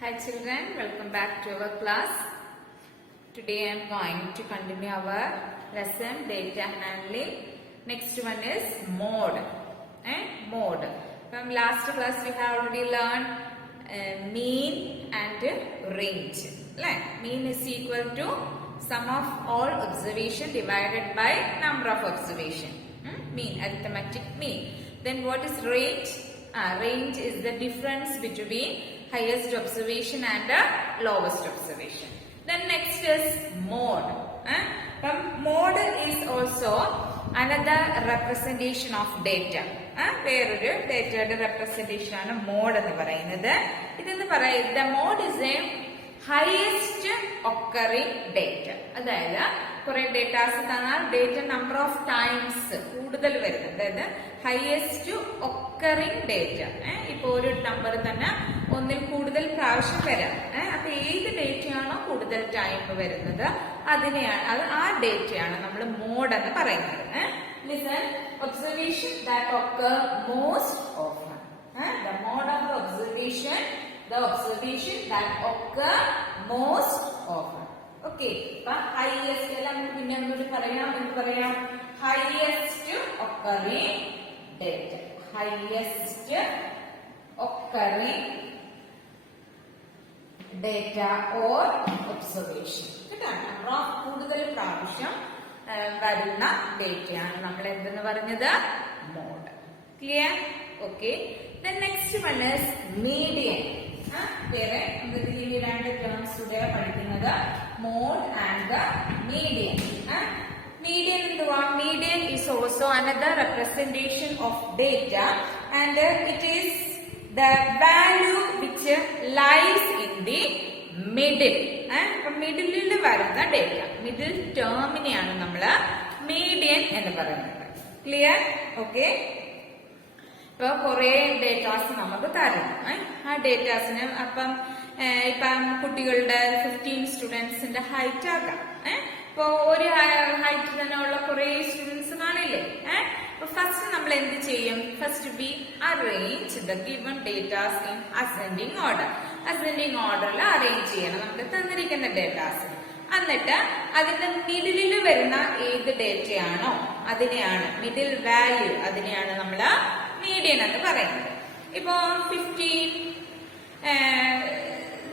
Hi children, welcome back to our class. Today I am going to continue our lesson data handling. Next one is mode. Mode. From last class we have already learned mean and range. Mean is equal to sum of all observation divided by number of observation. Mean, arithmetic mean. Then what is range? Range is the difference between highest observation and lowest observation. Then next is mode. Mode is also another representation of data. വേറൊരു ഡേറ്റയുടെ representation ആണ് mode എന്ന് പറയുന്നത്. ഇതെന്ന് പറയുന്നത് the mode is a highest occurring data. അതായത് കുറെ datas തന്നാൽ ഡേറ്റ നമ്പർ ഓഫ് ടൈംസ് കൂടുതൽ വരുന്നത്. അതായത് ഹയസ്റ്റ് ഒക്കറിംഗ് ഡേറ്റ. ഇപ്പൊ ഒരു നമ്പർ തന്നെ ഒന്നിൽ കൂടുതൽ പ്രാവശ്യം വരാം. അപ്പൊ ഏത് ഡേറ്റയാണോ കൂടുതൽ ടൈം വരുന്നത് അതിനെയാണ് ആ ഡേറ്റയാണ് നമ്മൾ മോഡ് എന്ന് പറയുന്നത്. Listen, observation that occur most often. The mode of observation, the observation that occur most often. Okay, highest നമുക്ക് പിന്നെ ഒന്നുകൂടി പറയാം. എന്ത് പറയാം? Highest occurring data. Highest occurring data or observation. Number of കൂടുതൽ പ്രാവശ്യം വരുന്ന ഡേറ്റയാണ് നമ്മൾ എന്തെന്ന് പറഞ്ഞത് mode. Clear? Okay. Then next one is median. വേറെ നമുക്ക് ഈ രണ്ട് ടേംസ് കൂടെ പഠിക്കുന്നത് മോഡ് ആൻഡ് മീഡിയൻ. മീഡിയൻ എന്തുവാ? Median is also another representation of data and it is the value which lies in the middle. മിഡിലിൽ വരുന്ന ഡേറ്റ, മിഡിൽ ടേമിനെയാണ് നമ്മള് മീഡിയൻ എന്ന് പറയുന്നത്. ക്ലിയർ? ഓക്കെ. ഇപ്പൊ കുറെ ഡേറ്റാസ് നമുക്ക് തരണം. ആ ഡേറ്റാസിന് ഇപ്പം കുട്ടികളുടെ 15 സ്റ്റുഡൻസിന്റെ ഹൈറ്റ് ആക്കാം. ഇപ്പൊ ഒരു ഹൈറ്റ് തന്നെ ഉള്ള കുറെ സ്റ്റുഡൻസ് കാണില്ലേ? ഫസ്റ്റ് നമ്മൾ എന്ത് ചെയ്യും? First we arrange the given datas in ascending order. Ascending ഓർഡറിൽ അറേഞ്ച് ചെയ്യണം നമുക്ക് തന്നിരിക്കുന്ന ഡേറ്റാസ്. എന്നിട്ട് അതിന്റെ മിഡിലിൽ വരുന്ന ഏത് ഡേറ്റയാണോ അതിനെയാണ് മിഡിൽ വാല്യൂ, അതിനെയാണ് നമ്മൾ മീഡിയൻ എന്ന് പറയുന്നത്. ഇപ്പോ 15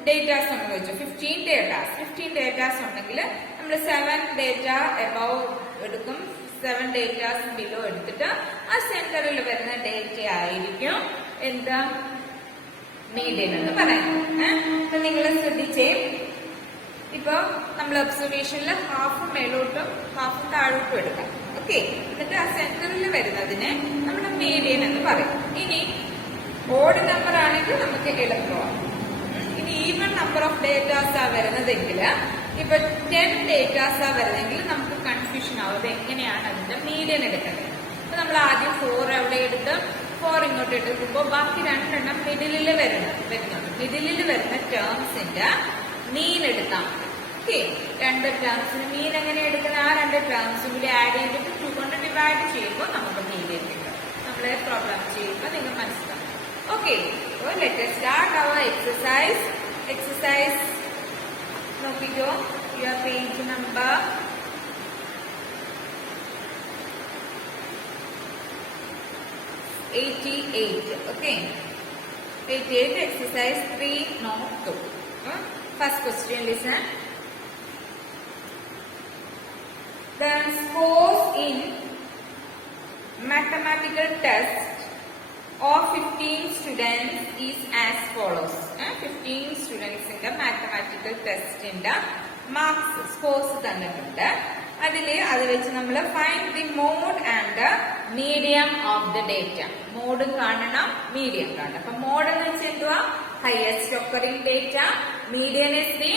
ഡേറ്റാസ് ഉണ്ടെന്ന് വെച്ചു. 15 ഡേറ്റാസ് ഉണ്ടെങ്കിൽ നമ്മൾ 7 ഡേറ്റ എബവ് എടുക്കും, 7 ഡേറ്റാസ് ബിലോ എടുത്തിട്ട് ആ സെന്ററിൽ വരുന്ന ഡേറ്റ ആയിരിക്കും എന്താ മീഡിയൻ എന്ന് പറയുന്നത്. അപ്പൊ നിങ്ങൾ ശ്രദ്ധിച്ചേ, ഇപ്പൊ നമ്മൾ ഒബ്സർവേഷനിൽ ഹാഫ് മേലോട്ടും ഹാഫ് താഴോട്ടും എടുക്കാം. ഓക്കെ. എന്നിട്ട് ആ സെന്ററിൽ വരുന്നതിനെ നമ്മൾ മീഡിയൻ എന്ന് പറയും. ഇനി ഓഡ് നമ്പർ ആണെങ്കിൽ നമുക്ക് എളുപ്പമാണ്. ഇനി ഈവൻ നമ്പർ ഓഫ് ഡേറ്റാസ് ആ വരുന്നതെങ്കിൽ, ഇപ്പൊ 10 ഡേറ്റാസ് ആ വരുന്നെങ്കിൽ നമുക്ക് കൺഫ്യൂഷൻ ആവും എങ്ങനെയാണ് അതിന്റെ മീഡിയൻ എടുക്കേണ്ടത്. അപ്പൊ നമ്മൾ ആദ്യം 4 അവിടെ എടുത്ത് 4 ഇങ്ങോട്ട് എടുക്കുമ്പോൾ ബാക്കി 2 എണ്ണം മിഡിലിൽ വരുന്നുണ്ട്. മിഡിലിൽ വരുന്ന ടേംസിന്റെ മീൻ എടുക്കാം. ഓക്കെ. 2 ടേംസിന് മീൻ എങ്ങനെ എടുക്കുന്നത്? ആ 2 ടേംസും കൂടി ആഡ് ചെയ്തിട്ട് 2 കൊണ്ട് ഡിവൈഡ് ചെയ്യുമ്പോൾ നമുക്ക് മീഡിയൻ കിട്ടും. നമ്മളെ പ്രോബ്ലം ചെയ്യുമ്പോൾ നിങ്ങൾ മനസ്സിലാവും. Okay. Let us start our exercise. Exercise നോക്കിക്കോ. Your page number 88. Okay. 88 exercise 3 note 2. First question, listen. The scores in mathematical test of 15 students is as follows. 15 students in the mathematical test in the marks scores തന്നിട്ടുണ്ട്. അത് വെച്ച് നമ്മൾ find the mode and the medium of the data. മോഡും കാണണം, medium കാണണം. അപ്പൊ mode എന്ന് വെച്ചാൽ എന്തുവാ? Highest occurring data. Median is the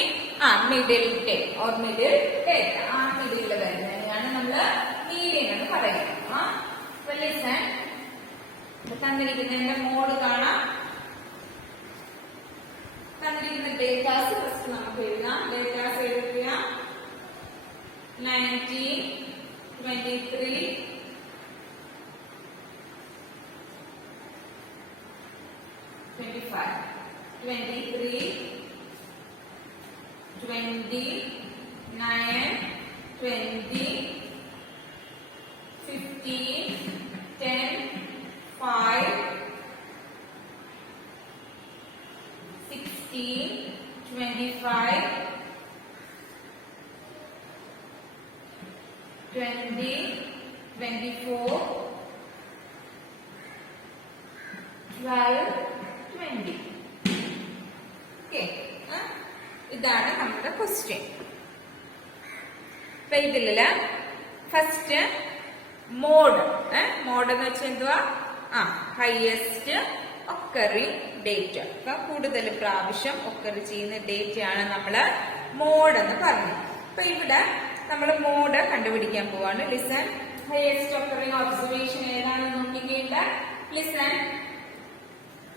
middle data or middle data. ആ മിഡിൽ വരുന്നതിനാണ് നമ്മള് മീഡിയൻ എന്ന് പറയുന്നത്. ലിസൺ, തന്നിരിക്കുന്നതിന്റെ മോഡ് കാണാം. തന്നിരിക്കുന്ന ഡേറ്റാസ് ഫസ്റ്റ് നമുക്ക് എഴുതാം. ഡേറ്റാസ് എഴുതുക. 19, 23, 25, 23, 20, 9, 20, 15, 10, 5, 16, 25, 20, 24, 12, 20. Okay. ഇതാണ് നമ്മുടെ ക്വസ്റ്റ്യൻ. അപ്പൊ ഇതില് ഫസ്റ്റ് മോഡ്. മോഡ് എന്ന് വെച്ചാൽ എന്തുവാ? Highest occurring data. കൂടുതൽ പ്രാവശ്യം ഒക്കറി ചെയ്യുന്ന ഡേറ്റയാണ് നമ്മള് മോഡ് എന്ന് പറഞ്ഞത്. അപ്പൊ ഇവിടെ നമ്മൾ മോഡ് കണ്ടുപിടിക്കാൻ പോവാണ്. ലിസൺ. ഹയസ്റ്റ് ഒക്കറിങ് ഒബ്സർവേഷൻ ഏതാണെന്ന് നോക്കിക്കേണ്ട. ലിസൺ.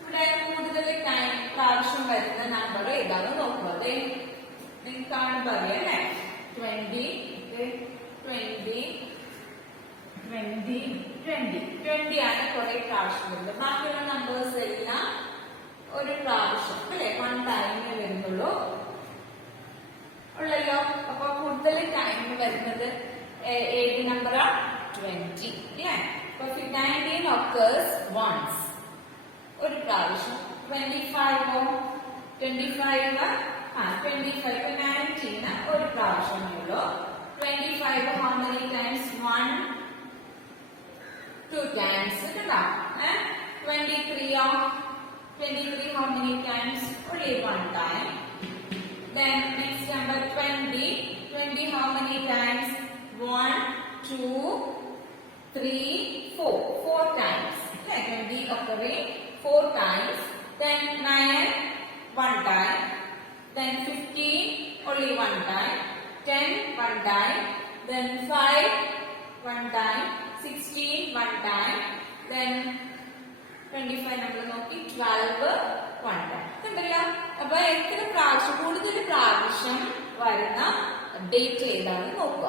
ഇവിടെ കൂടുതൽ ടൈം പ്രാവശ്യം വരുന്ന നമ്പർ ഏതാണെന്ന് നോക്കുക. അതെ നിങ്ങൾക്ക് കാണുമ്പോൾ അറിയാം അല്ലെ. 20, 20, 20, 20. 20 ആണ് കുറെ പ്രാവശ്യം വരുന്നത്. ബാക്കിയുള്ള നമ്പേഴ്സ് എല്ലാം ഒരു പ്രാവശ്യം അല്ലെ, 1 ടൈമിന് വരുന്നുള്ളൂ ഉള്ളല്ലോ. അപ്പൊ കൂടുതൽ ടൈമിന് വരുന്നത് ഏത് നമ്പറാ? 20 അല്ലേ. അപ്പൊ 19 occurs once, ഒരു പ്രാവശ്യം. 25 19 ഒരു പ്രാവശ്യമേ ഉള്ളൂ. 25 how many times? 1, 2 times. 23 how many times? Only 1 time. Then next number 20 how many times? 1, 2, 3, 4 times. 20 occurring 4 times. Then 9 1 time. Then 15 only 1 time. 10 1 time. Then 5 1 time. 16 1 time. Then 25 നമ്മൾ നോക്കി 12 1 time. കണ്ടല്ല. അപ്പൊ എത്ര പ്രാവശ്യം കൂടുതൽ പ്രാവശ്യം വരുന്ന ഡേറ്റ് ഏതാണെന്ന് നോക്കുക.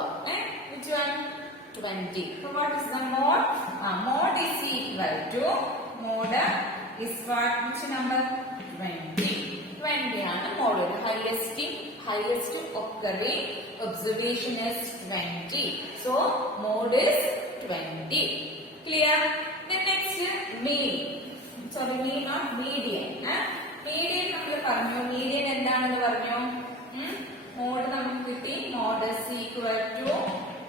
Which one? 20. So what is the mode? Mode is equal to mode is what? Which number? 20. 20 ആണ് mode. Highest occurring observation is 20. So mode is 20. Clear? Then next mean. Sorry, mean not median. Median നമ്മൾ പറഞ്ഞു. Median എന്താണെന്ന് പറഞ്ഞു? Mode നമുക്ക് കിട്ടി. Mode is equal to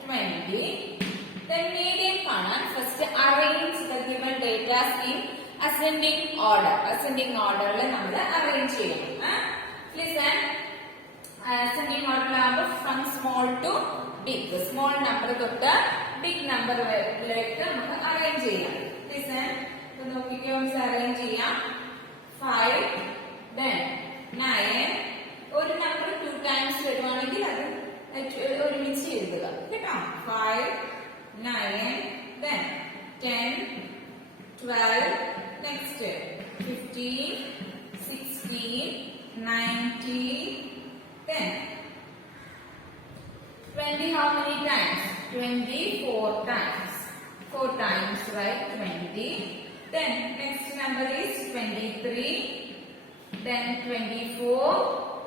20. Then median കാണാൻ first arrange the given data in ascending order. Ascending order നമ്മൾ arrange ചെയ്യണം. Listen. Ascending order ആകുമ്പോൾ from small to big. Small number തൊട്ട് big number വരെയിലേക്ക് നമുക്ക് arrange ചെയ്യാം. Listen. ഇപ്പൊ നോക്കിക്കോ, arrange ചെയ്യാം. 5, then 9. ഒരു നമ്പർ 2 times വരുവാണെങ്കിൽ അത് ഒരുമിച്ച് എഴുതുക കേട്ടോ. 5, 9, then 10, 12, next 15, 16, 19, then 20 how many times? 24 times. 4 times, right? 20. Then next number is 23, then 24,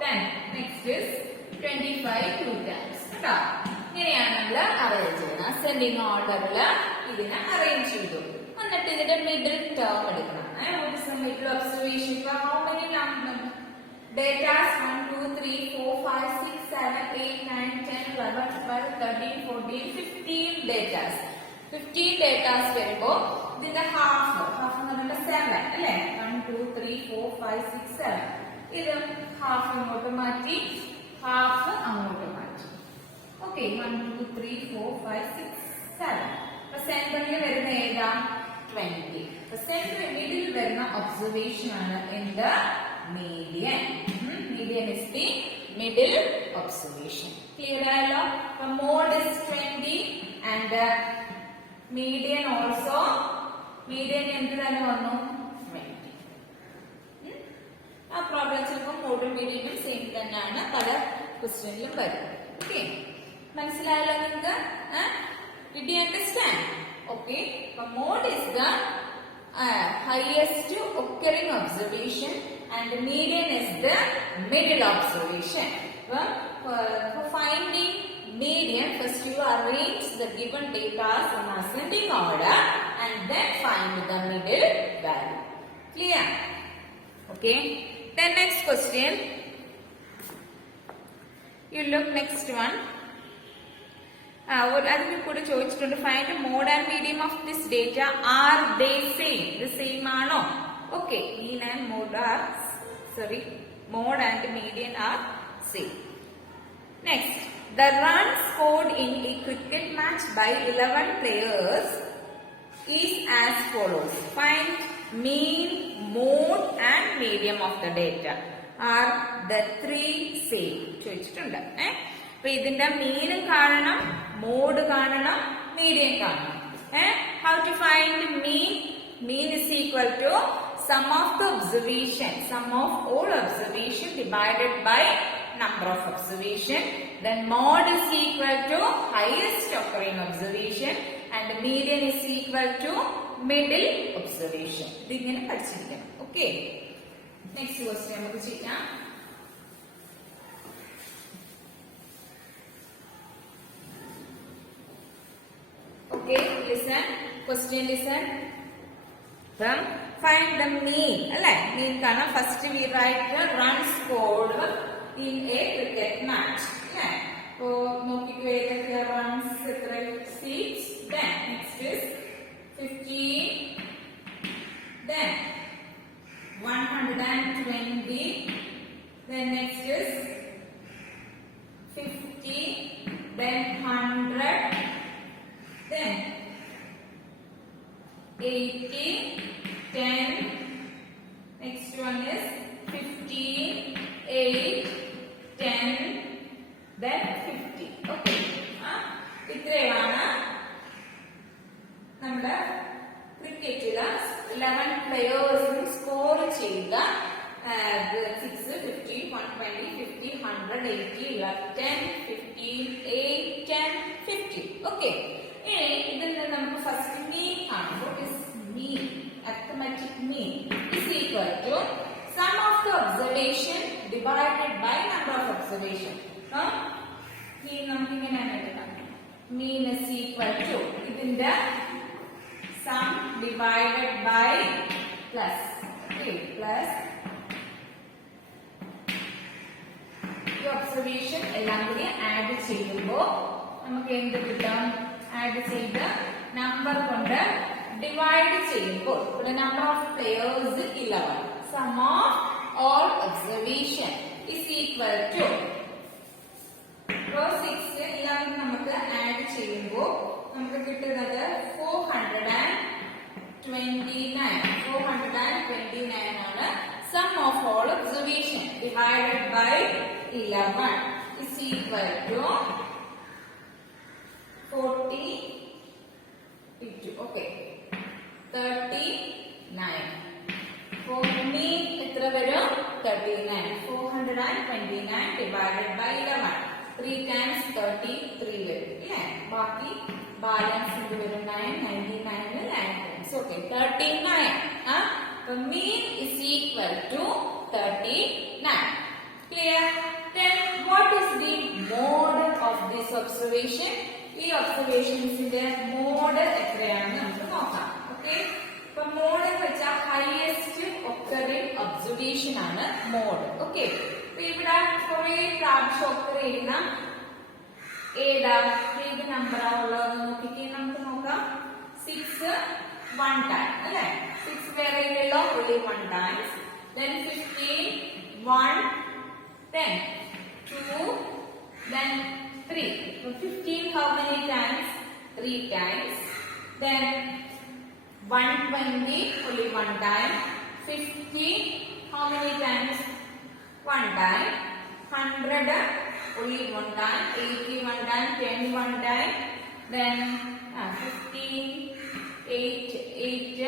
then next is 25 2 times. കേട്ടോ. ഇങ്ങനെയാണ് നമ്മൾ അറേഞ്ച് ചെയ്യുന്നത്. അസെൻഡിങ് ഓർഡറിൽ ഇതിനെ അറേഞ്ച് ചെയ്തു. എന്നിട്ട് ഇതിന്റെ മിഡിൽ ടേം എടുക്കണം. Middle observation how many datas? 1, 2, 3, 4, 5, 6, 7, 8, 9, 10, 11, 12, 13, 14, 15 datas. 15 datas വരുമ്പോ ഇതിന്റെ ഹാഫ് എന്ന് പറയുന്നത് 7 അല്ലേ. 1, 2, 3, 4, 5, 6, 7. ഇത് ഹാഫ് ഇങ്ങോട്ട് മാറ്റി, ഹാഫ് അങ്ങോട്ട് മാറ്റി. ഓക്കെ. 1, 2, 3, 4, 5, 6, 7. അപ്പൊ സെന്ററിൽ വരുന്ന ഏതാ? 20. അപ്പൊ സെന്ററിൽ മിഡിൽ വരുന്ന ഒബ്സർവേഷൻ ആണ് എന്ത്? Median. Median is the middle observation. Clear ആയല്ലോ? The mode is 20 and median also. Median എന്ത് തന്നെ വന്നു? 20. ആ പ്രോബ്ലം ചിലപ്പോൾ മോഡും മീഡിയനും സെയിം തന്നെയാണ് പല ക്വസ്റ്റ്യനിലും വരുന്നത്. ഓക്കെ, മനസ്സിലായല്ലോ നിങ്ങൾക്ക്? Did you understand? Okay, the mode is the highest occurring observation and the median is the middle observation. For finding median, first you arrange the given data in ascending order and then find the middle value. Clear? Okay. Then next question. You look next one. അതിന് കൂടെ ചോദിച്ചിട്ടുണ്ട് find mode and medium of this data are they same ഇത് same ആണോ okay mean and mode are mode and median are same next the run scored in a cricket match by 11 players is as follows find mean mode and medium of the data are the three same ചോദിച്ചിട്ടുണ്ട് അപ്പൊ ഇതിന്റെ മീനും കാണണം mode കാണണം medium കാണണം how to find mean is equal to sum of the observation sum of all observation divided by number of observation then mode is equal to highest occurring observation and the median is equal to middle observation ഇതിങ്ങനെ പഠിച്ചിരിക്കണം okay next question നമുക്ക് ചെയ്യാം okay listen question listen then find the mean alle mean kana first we write the run scored in a cricket match so nokikku edha runs 6 then next is 15 then 120 then next is 50 then 100 then 80 10 next one is 15 8 10 then 50 okay ഇത്രയാണ് നമ്മുടെ ക്രിക്കറ്റിൽ 11 പ്ലേയേഴ്സും score ചെയ്ത 6 50 120 50 100 80 11 10 15 8 10 50 okay ഇതിൽ നിന്ന് നമുക്ക് first മീൻ കാണുമ്പോൾ mean arithmetic mean is equal to sum of the observation divided by number of observation mean നമുക്ക് ഇങ്ങനെയാണ് എടുക്കാം mean is equal to ഇതിന്റെ sum divided by plus okay plus ഈ observation എല്ലാം കൂടി ആഡ് ചെയ്യുമ്പോൾ നമുക്ക് എന്ത് കിട്ടും ആഡ് ചെയ്ത് നമ്പർ കൊണ്ട് ഡിവൈഡ് ചെയ്യുമ്പോൾ ഇവിടെ number of players 11 sum of all observation is equal to 6 11 നമുക്ക് ആഡ് ചെയ്യുമ്പോൾ നമുക്ക് കിട്ടുന്നത് 429 ആണ് sum of all observation divided by 11 is equal to 42 okay 39 for me എത്ര വരും 39 429 divided by 11 3 times 33 വരും അല്ലേ ബാക്കി ബാലൻസ് എന്ത് വരും 99 9 times okay 39 so mean is equal to 39 clear then what is the mode of this observation ഈ ഒബ്സർവേഷൻസിന്റെ mode എത്രയാണെന്ന് നമുക്ക് നോക്കാം ഓക്കെ ഇപ്പൊ മോഡ് എന്ന് വെച്ചാൽ ഹൈയസ്റ്റ് ഒക്കറിംഗ് ഒബ്സർവേഷൻ ആണ് മോഡ് ഓക്കെ അപ്പൊ ഇവിടെ കുറെ പ്രാവശ്യം ഒക്കർ ചെയ്യുന്ന ഏത് നമ്പറാ ഉള്ളത് നോക്കിയിട്ട് നമുക്ക് നോക്കാം 6 1 time അല്ലെ 6 വേറെ ഇല്ലല്ലോ only 1 times then 15 1 then 2 then 3 so 15 how many times 3 times then 120 only 1 time 50 how many times 1 time 100 only 1 time 80 1 time 10 1 time then 15 8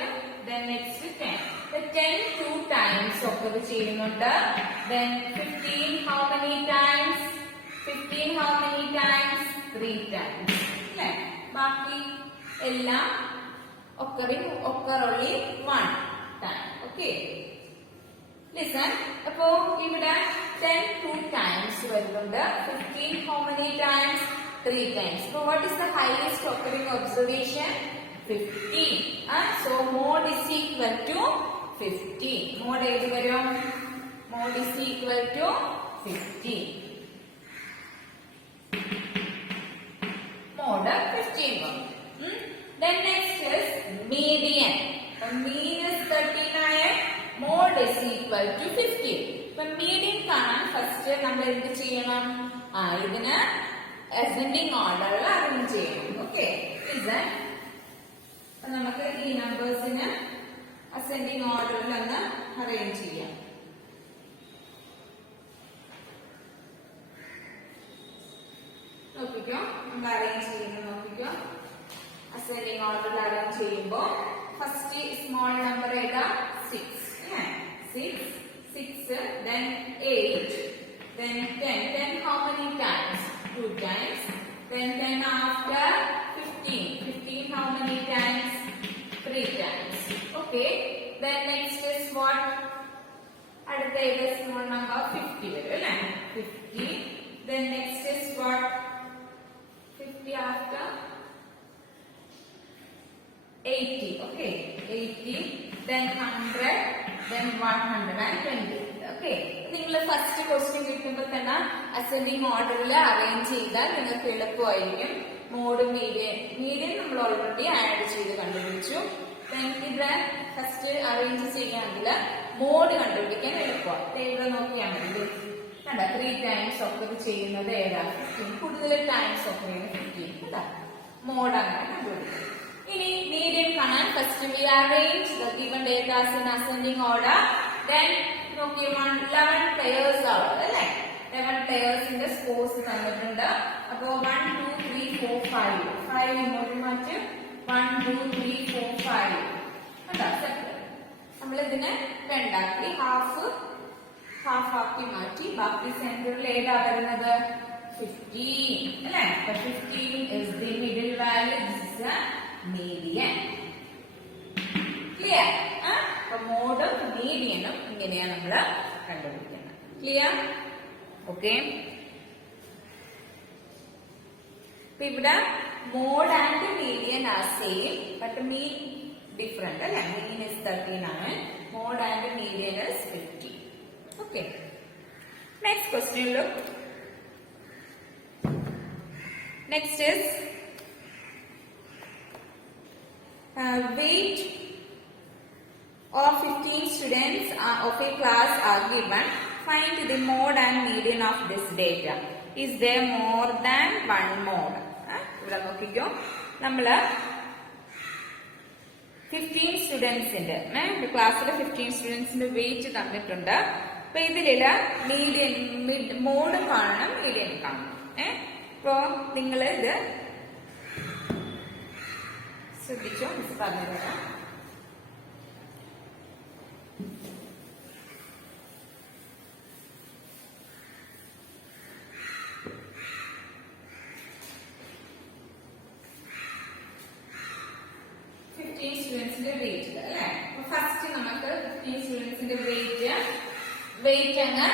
then next 10 the 10 2 times occur ചെയ്യുന്നുണ്ട് then 15 how many times 15 how many times 3 times അല്ലേ ബാക്കി എല്ലാം occur only 1 time okay Listen. അപ്പോ ഇവിടെ 10 2 times വരുന്നുണ്ട്. 15 how many times? 3 times. So what is the highest occurring observation? 15. So mod is equal to 15. Mod ഏത് വരും? Mod is equal to 15. Mod 15 വരും. Then next is median. Mean is 39. Mod is equal to 15. So median കാണാൻ first നമ്മൾ എന്ത് ചെയ്യണം? ഇതിന് ascending order ൽ arrange ചെയ്യണം. ഓക്കേ. Listen. നമുക്ക് ഈ നമ്പേഴ്സിനെ ascending order ൽ ഒന്ന് അറേഞ്ച് ചെയ്യാം. നോക്കിക്കോ, നമ്മൾ അറേഞ്ച് ചെയ്യുന്നത് നോക്കിക്കോ. ascending order ൽ അറേഞ്ച് ചെയ്യുമ്പോൾ ഫസ്റ്റ് സ്മോൾ നമ്പർ ഏതാ? 6. 6, 6, then 8, then 10. 10 how many times? 2 times. Then 10 after 15. 15 how many times? 3 times. Okay. Then next is what? അടുത്ത ഏത് സ്മോൾ നമ്പർ? 50 വരും അല്ലേ? 50. Then next is what? 50 after 80. Okay. 80. Then 100. Then 120. Okay. നിങ്ങൾ first question കിട്ടുമ്പോൾ തന്നെ ascending ഓർഡറിൽ arrange ചെയ്താൽ നിങ്ങൾക്ക് എളുപ്പമായിരിക്കും. മോഡ് മീഡിയൻ നമ്മൾ ഓൾറെഡി ആഡ് ചെയ്ത് കണ്ടുപിടിച്ചു. ഇവിടെ ഫസ്റ്റ് അറേഞ്ച് ചെയ്യാമെങ്കിൽ മോഡ് കണ്ടുപിടിക്കാൻ എളുപ്പമാണ്. ഇവിടെ നോക്കിയാൽ മതി. കണ്ട 3 ടൈംസ് ഒക്കെ ചെയ്യുന്നത് ഏതാ? 15. കൂടുതൽ ടൈംസ് ഒക്കെ 15. കേട്ടാ മോഡ് അങ്ങനെ കണ്ടുപിടിക്കും. ഇനി മീഡിയൻ കാണാൻ first we arrange the given data in ascending order. Then നോക്കി 11 players ആണ് അല്ലേ? 11 players സ്കോർസ് തന്നിട്ടുണ്ട്. അപ്പോ 1 2 3 4 5 5 ഇങ്ങോട്ട് മാറ്റി 1 2 3 4 5 കണ്ടോ? നമ്മൾ ഇതിനെ രണ്ടാക്കി ഹാഫ് ആക്കി മാറ്റി. ബാക്കി സെന്ററിൽ ഏതാ വരുന്നത്? 15 അല്ലേ? 15 is the middle value. This is the median. Clear? അപ്പൊ മോഡും മീഡിയനും ഇങ്ങനെയാണ് നമ്മൾ കണ്ടുപിടിക്കുന്നത്. ക്ലിയർ? ഓക്കെ. ഇവിടെ mode and median are same but mean different അല്ലെ? മീൻ ഇസ് 13 ആണ്. Mode and median is 50. Okay. Next question look. Next is weight of 15 students of a class are given. Find the mode and median of this data. Is there more than one mode? ഇവിടെ നോക്കിക്കോ, നമ്മള് 15 സ്റ്റുഡൻസിന്റെ ക്ലാസ്സിലെ 15 സ്റ്റുഡൻസിന്റെ wait തന്നിട്ടുണ്ട്. അപ്പൊ ഇതില് median mode കാണണം, median കാണണം. ഇപ്പോ നിങ്ങൾ ഇത് ശ്രദ്ധിച്ചോ, മിസ് പറഞ്ഞു തരാം. സ്റ്റുഡൻസിന്റെ വെയിറ്റ് അല്ലെ? ഫസ്റ്റ് നമുക്ക് 15 സ്റ്റുഡൻസിന്റെ വെയിറ്റ് അങ്ങ്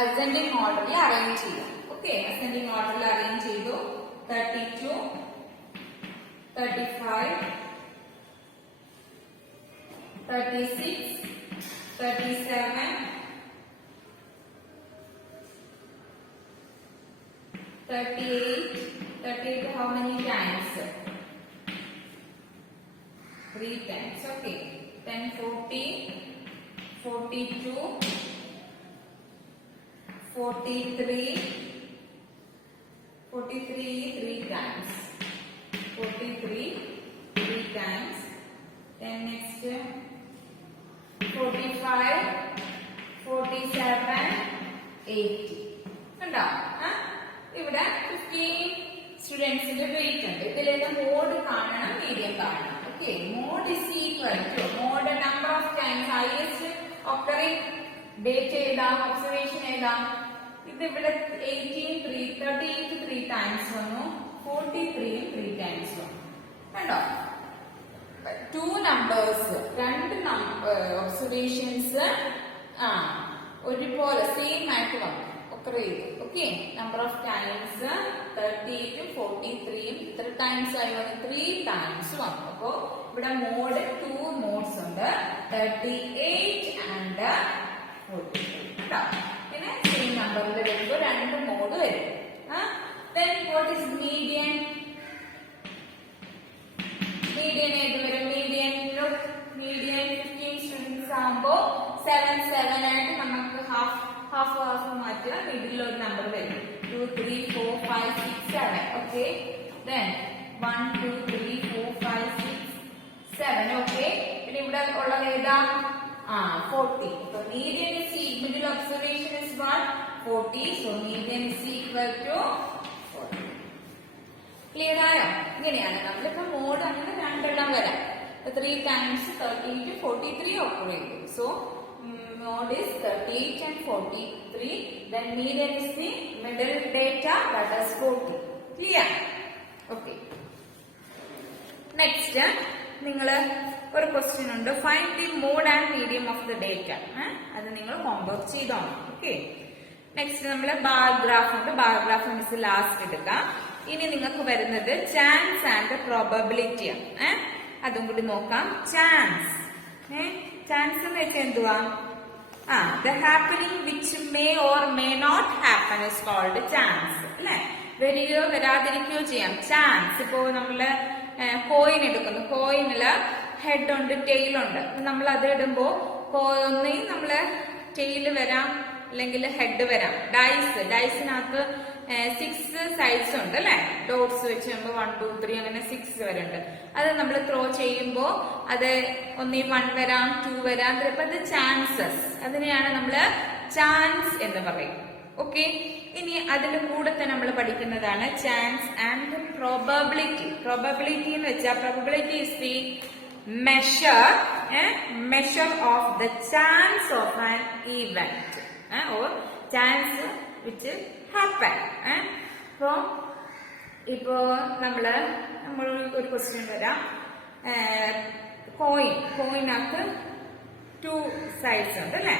അസെൻഡിങ് ഓർഡറിൽ അറേഞ്ച് ചെയ്യാം. ഓക്കെ, അസെൻഡിങ് ഓർഡറിൽ അറേഞ്ച് ചെയ്തു. 32 35 36 37 38 how many times? 3 times. Okay. Then 40 42 43 3 times. 43 3 times. Then next 45 47 80. കണ്ടോ? ഇവിടെ 15 സ്റ്റുഡൻസിന്റെ വെയിറ്റ് ഉണ്ട്. ഇതിലെല്ലാം മോഡ് കാണണം, മീഡിയം കാണണം. Okay, mode is equal to mode number of times highest occurring date ഏതാ? observation ഏതാ? ഇത് ഇവിടെ 38 3 times വന്നു. 43 3 times വന്നു. കണ്ടോ? 2 numbers, രണ്ട് observations ഒരുപോലെ സെയിം ആയിട്ട് വന്നു ഒക്കെ ചെയ്തു. ഓക്കെ, നമ്പർ ഓഫ് ടൈംസ് 38 ഉം 43 ഇത്ര ടൈംസ് ആയി വന്നു, 3 ടൈംസ് വന്നു. അപ്പോ ഇവിടെ മോഡ് 2 മോഡ്സ് ഉണ്ട്, 38 ആൻഡ് 43 കേട്ടോ. പിന്നെ സെയിം നമ്പറിൽ വരുമ്പോൾ 2 മോഡ് വരും. Then what is median? Median ഏത് വരും? Median 15 സ്റ്റുഡൻസ് ആകുമ്പോ 7 ആയിട്ട് നമുക്ക് ഹാഫ് മാറ്റുക. മിഡിൽ ഒരു നമ്പർ വരും, 2 3 4 5 6 7. Okay, then 1 2 3 4 5 6 7. ഓക്കെ, പിന്നെ ഇവിടെ ഉള്ളത് ഏതാ? 40. So median is middle observation is what? 40. So median is equal to 40. Clear ആയോ? ഇങ്ങനെയാണ് നമ്മളിപ്പോ മോഡ് അങ്ങനെ രണ്ടെണ്ണം വരാം. 3 times 38 to 43 occur ചെയ്തു. So mode is 38 and 43. Then median is the middle data, that is 40. Clear? Okay. Next, നിങ്ങൾ ഒരു question ഉണ്ട്, find the mode and medium of the data. അത് നിങ്ങൾ ഹോംവർക്ക് ചെയ്തോണം. ഓക്കെ, നെക്സ്റ്റ് നമ്മൾ ബാർ ഗ്രാഫ് ഉണ്ട്. Bar graph മിസ് last എടുക്കാം. ഇനി നിങ്ങൾക്ക് വരുന്നത് ചാൻസ് ആൻഡ് പ്രോബബിലിറ്റി ആണ്. അതും കൂടി നോക്കാം. ചാൻസ് എന്ന് വെച്ചാൽ എന്തുവാ? The happening which may or may not happen is called chance. അല്ലെ, വരികയോ വരാതിരിക്കുകയോ ചെയ്യാം. ചാൻസ് ഇപ്പോ നമ്മള് കോയിൻ എടുക്കുന്നു, കോയിനില് ഹെഡ് ഉണ്ട് ടെയിൽ ഉണ്ട്. നമ്മൾ അത് ഇടുമ്പോ ഒന്നെങ്കിൽ നമ്മള് ടെയില് വരാം അല്ലെങ്കിൽ ഹെഡ് വരാം. ഡൈസിനകത്ത് 6 സൈഡ്സ് ഉണ്ട് അല്ലെ, ഡോട്ട്സ് വെച്ച് നമ്മൾ 1 2 3 അങ്ങനെ 6 വരെ ഉണ്ട്. അത് നമ്മൾ ത്രോ ചെയ്യുമ്പോ അത് ഒന്നീ 1 വരാം 2 വരാം. ചിലപ്പോ അത് ചാൻസസ്, അതിനെയാണ് നമ്മള് ചാൻസ് എന്ന് പറയും. ഓക്കെ, ഇനി അതിന്റെ കൂടെ തന്നെ നമ്മൾ പഠിക്കുന്നതാണ് ചാൻസ് ആൻഡ് പ്രോബബിലിറ്റി. പ്രോബബിലിറ്റി എന്ന് വെച്ചാൽ probability is the measure of the chance of an event or chance which happen. ഇപ്പോ നമ്മൾ ഒരു ക്വസ്റ്റ്യൻ വരാം, കോയിനകത്ത് 2 സൈഡ്സ് ഉണ്ട് അല്ലെ,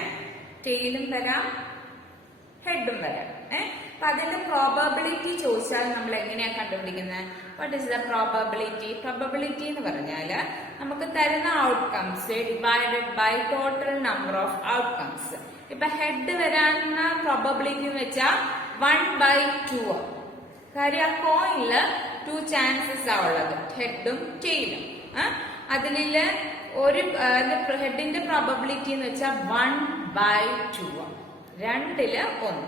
ടെയിലും വരാം ഹെഡും വരാം. അപ്പൊ അതിന്റെ പ്രോബബിലിറ്റി ചോദിച്ചാൽ നമ്മൾ എങ്ങനെയാ കണ്ടുപിടിക്കുന്നത്? What is the probability? Probability എന്ന് പറഞ്ഞാല് നമുക്ക് തരുന്ന outcomes divided by total number of outcomes. ഇപ്പൊ ഹെഡ് വരാനുള്ള പ്രോബബിലിറ്റി എന്ന് വെച്ചാൽ 1/2. കാര്യം ആ കോയിനില് 2 ചാൻസസ് ആ ഉള്ളത്, ഹെഡും ടെയിലും. അതില് ഒരു ഹെഡിന്റെ പ്രോബബിലിറ്റി എന്ന് വെച്ചാൽ 1/2, 2/1.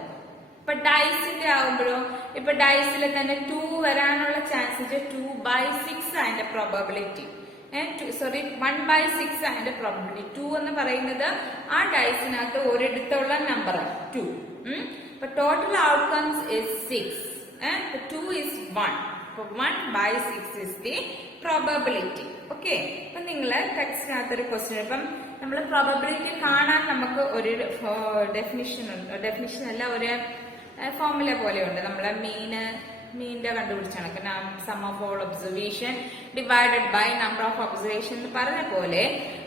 ഇപ്പൊ ഡൈസിന്റെ ആകുമ്പോഴോ, ഇപ്പൊ ഡൈസിൽ തന്നെ 2 വരാനുള്ള ചാൻസസ് 2/6 അതിന്റെ പ്രോബബിലിറ്റി. 1/6 അതിന്റെ പ്രോബബിലിറ്റി. 2 എന്ന് പറയുന്നത് ആ ഡൈസിനകത്ത് ഒരിടത്തുള്ള നമ്പറാണ് 2. ഇപ്പൊ ടോട്ടൽ ഔട്ട്കംസ് ഇസ് 6. 2 is 1. അപ്പൊ 1/6 is the probability. ഓക്കെ, അപ്പൊ നിങ്ങള് ടെക്സ്റ്റിനകത്ത് ഒരു ക്വസ്റ്റ്യൻ, ഇപ്പം നമ്മൾ പ്രോബബിലിറ്റി കാണാൻ നമുക്ക് ഒരു ഡെഫിനിഷൻ അല്ല, ഒരു ഫോർമുല പോലെയുണ്ട്. നമ്മളെ മീനിന്റെ കണ്ടുപിടിച്ച കണക്ക് sum of all observation divided by number of observation എന്ന് പറഞ്ഞ പോലെ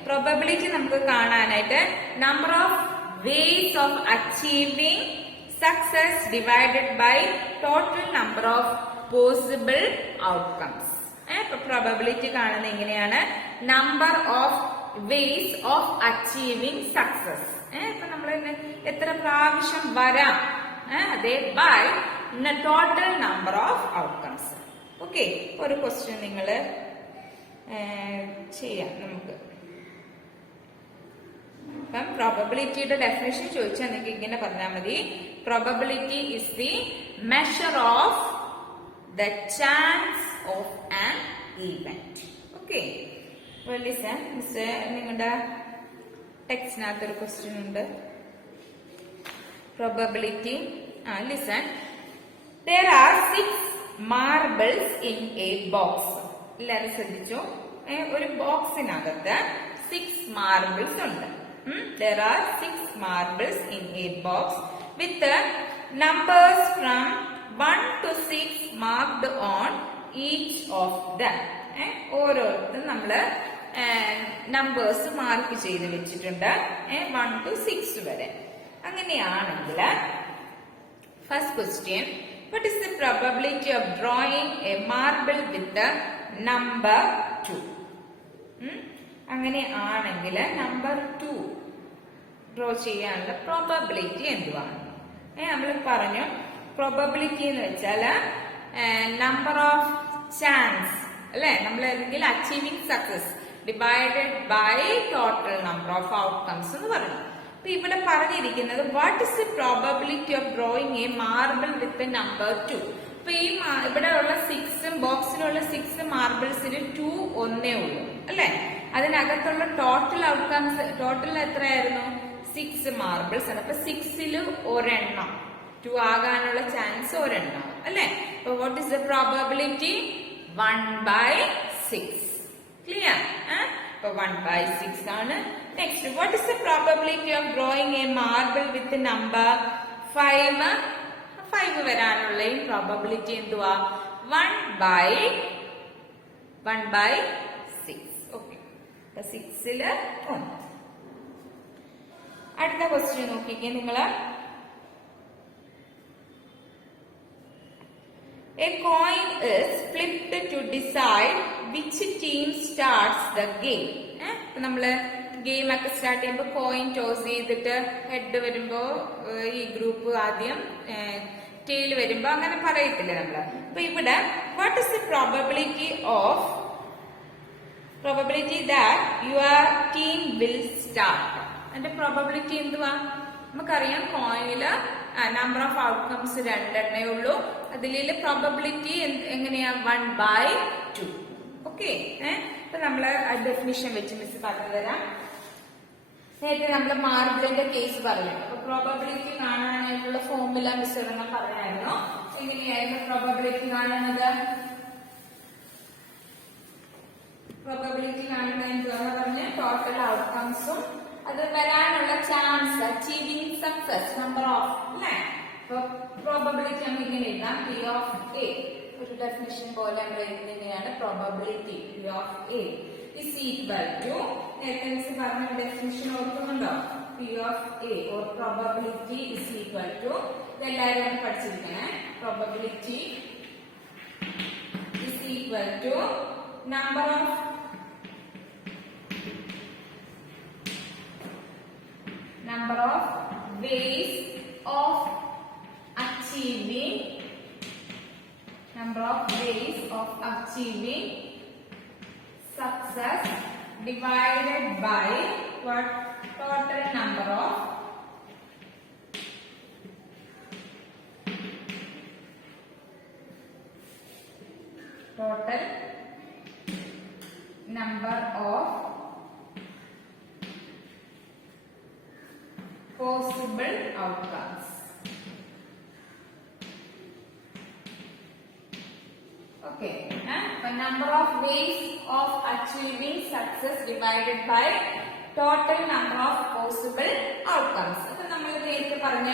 പ്രോബബിലിറ്റി നമുക്ക് കാണാനായിട്ട് number of ways of achieving success divided by total number of possible outcomes. ഇപ്പൊ പ്രോബബിലിറ്റി കാണുന്നത് എങ്ങനെയാണ്? Number of ways of achieving success. ഇപ്പൊ നമ്മൾ എത്ര പ്രാവശ്യം വരാം, അതേ by total number of outcomes. Okay, ഒരു ക്വസ്റ്റ്യൻ നിങ്ങൾ ചെയ്യാം നമുക്ക്. അപ്പം പ്രോബബിലിറ്റിയുടെ ഡെഫിനേഷൻ ചോദിച്ചാൽ നിങ്ങൾക്ക് ഇങ്ങനെ പറഞ്ഞാൽ മതി, probability is the measure of the chance of an event. Okay, listen, miss നിങ്ങളുടെ ടെക്സ്റ്റിനകത്ത് ഒരു ക്വസ്റ്റ്യൻ ഉണ്ട്. Probability, listen, there are 6 marbles in a box. എല്ലാവരും ശ്രദ്ധിച്ചു, ഒരു ബോക്സിനകത്ത് 6 marbles ഉണ്ട്. There are 6 marbles in a box with the numbers from 1 to 6 marked on each of them. ഓരോരുത്തരും നമ്മള് നമ്പേഴ്സ് മാർക്ക് ചെയ്ത് വെച്ചിട്ടുണ്ട് 1 to 6 വരെ. അങ്ങനെയാണെങ്കിൽ first question, what is the probability of drawing a marble with the number 2? അങ്ങനെയാണെങ്കിൽ number 2 draw ചെയ്യാനുള്ള probability എന്തുവാണ്? നമ്മൾ പറഞ്ഞു പ്രോബബിലിറ്റി എന്ന് വെച്ചാൽ നമ്പർ ഓഫ് ചാൻസ് അല്ലെ, നമ്മൾ അല്ലെങ്കിൽ achieving success divided by total number of outcomes എന്ന് പറഞ്ഞു. അപ്പൊ ഇവിടെ പറഞ്ഞിരിക്കുന്നത് what is the probability of drawing a marble with number 2. അപ്പൊ ഈ ഇവിടെ ഉള്ള 6 ബോക്സിലുള്ള 6 മാർബിൾസിന് 2 ഒന്നേ ഉള്ളൂ അല്ലെ. അതിനകത്തുള്ള ടോട്ടൽ ഔട്ട്കംസ് ടോട്ടൽ എത്രയായിരുന്നു? 6 മാർബിൾസ് ആണ്. അപ്പൊ 6ൽ ഒരെണ്ണം 2 ആകാനുള്ള ചാൻസ് ഒരെണ്ണം അല്ലെ. അപ്പൊ what is the probability? 1/6. Clear? അപ്പൊ 1/6 ആണ്. Next, what is the probability of drawing a marble with number 5? 5 വരാനുള്ള പ്രോബബിലിറ്റി എന്തുവാ? 1/6. ഓക്കെ, 6ൽ 1. അടുത്ത ക്വസ്റ്റ്യൻ നോക്കിക്കേ നിങ്ങള്. A coin is flipped to decide which team starts the game. നമ്മള് ഗെയിം ഒക്കെ start ചെയ്യുമ്പോൾ കോയിൻ ടോസ് ചെയ്തിട്ട് ഹെഡ് വരുമ്പോ ഈ ഗ്രൂപ്പ് ആദ്യം, ടെയിൽ വരുമ്പോ അങ്ങനെ പറയത്തില്ലേ നമ്മള്. അപ്പൊ ഇവിടെ what is the probability that your team will start? അതിന്റെ പ്രോബബിലിറ്റി എന്തുവാ? നമുക്കറിയാം കോയിനില് നമ്പർ ഓഫ് ഔട്ട്കംസ് 2 ഉള്ളൂ. അതിലെ പ്രോബബിലിറ്റി എങ്ങനെയാ? 1/2. ഓക്കെ, അപ്പൊ നമ്മള് ഡെഫിനിഷൻ വെച്ച് മിസ് പറഞ്ഞു തരാം. നേരത്തെ നമ്മള് മാർബിളിന്റെ കേസ് പറഞ്ഞു. അപ്പൊ പ്രോബബിലിറ്റി കാണാനായിട്ടുള്ള ഫോർമുല മിസ് ഒരെണ്ണം പറഞ്ഞായിരുന്നു. എങ്ങനെയായിരുന്നു പ്രോബബിലിറ്റി കാണുന്നത്? പ്രോബബിലിറ്റി കാണുന്നത് എന്താണെന്ന് പറഞ്ഞ് ടോട്ടൽ ഔട്ട്കംസും അത് വരാനുള്ള chance, achieving success, number of അല്ലെ. അപ്പൊ പ്രോബബിലിറ്റി നമുക്ക് ഇങ്ങനെ എഴുതാം. P of A ഒരു ഡെഫിനിഷൻ പോലെ നമ്മൾ എഴുതുന്നതിനെയാണ് probability. P of A is equal to, നേരത്തെ പറഞ്ഞ ഡെഫിനിഷൻ ഓർക്കുന്നുണ്ടോ? P of A or probability is equal to, ഇതെല്ലാവരും പഠിച്ചിരിക്കണേ. Probability is equal to number of ways of achieving success divided by what? Total number of possible outcomes. Okay, number of ways of achieving success divided by total number of possible outcomes. അപ്പൊ നമ്മൾ നേരത്തെ പറഞ്ഞ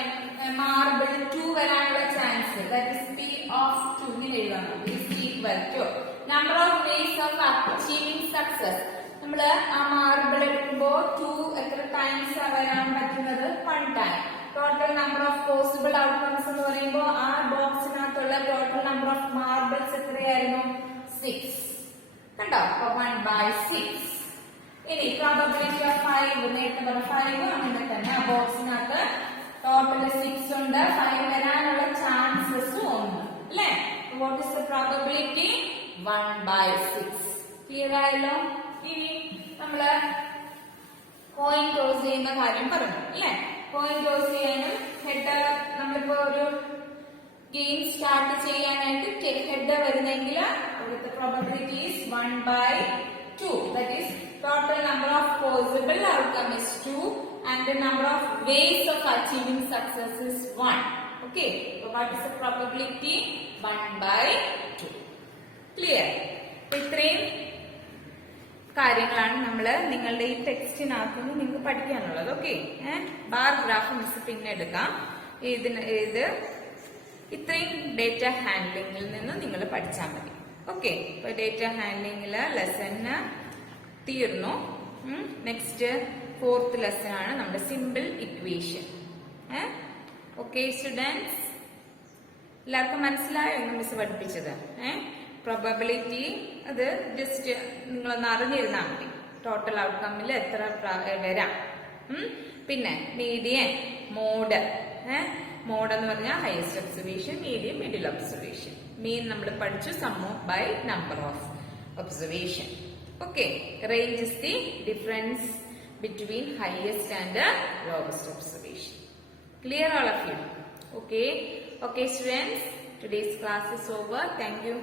marble 2 വരാനുള്ള chance, that is P of 2 ഇങ്ങനെ എഴുതണം. is equal to number of ways of achieving success. നമ്മള് ആ marble എടുക്കുമ്പോ 2 എത്ര ടൈംസ് വരാൻ പറ്റുന്നത്? 1 time. Total number of possible outcomes എന്ന് പറയുമ്പോൾ ആ ബോക്സിനകത്തുള്ള ടോട്ടൽ നമ്പർ ഓഫ് മാർബിൾസ് എത്രയായിരുന്നു? 6. കണ്ടോ? 1/6. ഇനി പ്രോബബിലിറ്റി ഓഫ് 5, നേരത്തെ പറഞ്ഞ 5 അങ്ങനെ തന്നെ. ആ ബോക്സിനകത്ത് ടോട്ടൽ 6 ഉണ്ട്. 5 വരാനുള്ള ചാൻസസ് 1 അല്ലെ. What is the probability? 1/6. Clear ആയല്ലോ? ഇനി നമ്മള് കോയിൻ ടോസ് ചെയ്യുന്ന കാര്യം പറഞ്ഞു അല്ലെ. കോയിൻ ടോസ് ചെയ്യാനും ഹെഡ്, നമ്മളിപ്പോ ഒരു ഗെയിം സ്റ്റാർട്ട് ചെയ്യാനായിട്ട് ഹെഡ് വരുന്നെങ്കിൽ അവിടുത്തെ probability is 1/2. That is total number of possible outcome is 2 and the number of ways of achieving success is 1. Okay, so what is the probability? 1/2. Clear? ഇത്രയും കാര്യങ്ങളാണ് നമ്മൾ നിങ്ങളുടെ ഈ ടെക്സ്റ്റിനകത്ത് നിങ്ങൾക്ക് പഠിക്കാനുള്ളത്. ഓക്കെ, ബാർ ഗ്രാഫ് മിസ് പിന്നെ എടുക്കാം. ഇത് ഇത്രയും ഡേറ്റ ഹാൻഡ്ലിംഗിൽ നിന്ന് നിങ്ങൾ പഠിച്ചാൽ മതി. ഓക്കെ, ഇപ്പൊ ഡേറ്റ ഹാൻഡ്ലിംഗില് ലെസൺ തീർന്നു. നെക്സ്റ്റ് 4th ലെസൺ ആണ് നമ്മുടെ സിമ്പിൾ ഇക്വേഷൻ. ഓക്കെ സ്റ്റുഡൻസ്, എല്ലാവർക്കും മനസ്സിലായോ എന്ന് മിസ് പഠിപ്പിച്ചത്? പ്രോബബിലിറ്റി അത് ജസ്റ്റ് നിങ്ങളൊന്ന് അറിഞ്ഞിരുന്നാൽ മതി. ടോട്ടൽ ഔട്ട്കമ്മിൽ എത്ര വരാം. പിന്നെ മീഡിയൻ, മോഡ്. മോഡ് എന്ന് പറഞ്ഞാൽ highest observation, medium, middle observation. Mean നമ്മൾ പഠിച്ചു, sum by number of observation. Okay, range is the difference between highest and lowest observation. Clear all of you? Okay, students, today's class is over. Thank you.